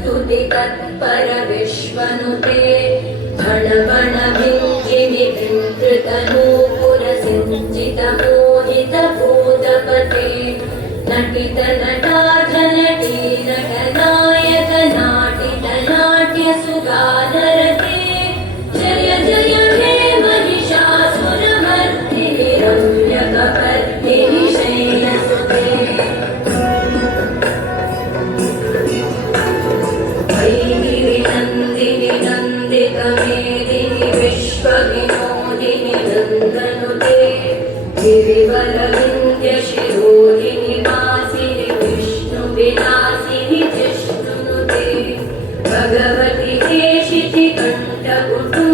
परस्तुतितत्पर विश्वनुते भणभणभिञ्जिनिवृन्तनूपुरसिञ्चितमोहितभूतपते नटितनटार्धनटी नटनायक नाटितनाट्यसुगानरते जय जय हे महिषासुरमर्दिनि रम्यकपर्दिनि शैलसुते नन्दिनि नन्दितमेदिनि विश्वविनोदिनि नन्दनुते गिरिवरविन्द्यशिरोदिनि वासिनि विष्णुविलासिनि जिष्णुनुते भगवति हेशितिकण्ठकुटुम्बिनि